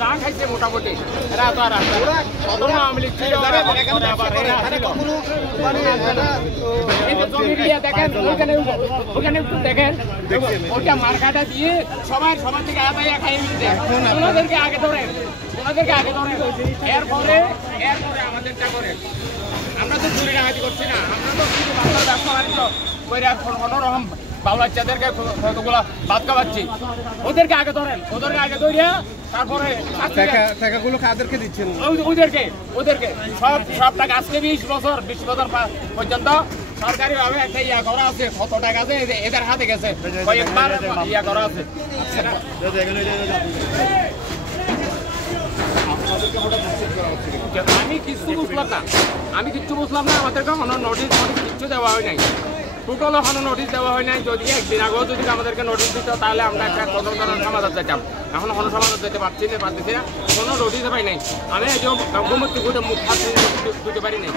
যা খাইছে মোটামুটি এরা তো আর আওয়ামী লীগ ছিল ওখানে একটু দেখেন ওইটা মার্কাটা দিয়ে সবার থেকে আদায় খাইয়ে নিতে ওনাদেরকে আগে ধরেন এরপরে আমাদেরটা করেন। আমরা তো চুরি ডাকাতি করছি না, আমরা তো শুধু বাংলার ব্যবসা বাণিজ্য করে কোনোরকম বাংলাদেশদেরকে কতগুলো বাদ খাওয়াচ্ছি। ওদেরকে আগে ধরেন, ধরিয়া তারপরে টাকাগুলো কাদেরকে দিচ্ছেন? ওদেরকে সব টাকা আজকে 20 বছর পর্যন্ত সরকারি ভাবে একটা ইয়া করা আছে, কত টাকা আছে এদের হাতে গেছে, কয়েকবার ইয়া করা আছে। আমি কিচ্ছু বুঝলাম না, আমাদেরকে কোনো নোটিশ কিচ্ছু দেওয়া হয় নাই, টোটাল কোনো নোটিশ দেওয়া হয় নাই। যদি একদিন আগেও যদি আমাদেরকে নোটিশ দিত তাহলে আমরা একটা কোনো ধরনের সমাধান যেতাম। এখন কোনো সমাধান যেতে পারছি না, কোনো নোটিশ পাই নাই। আমি এই যে মুখ হাত দিতে পারি নাই।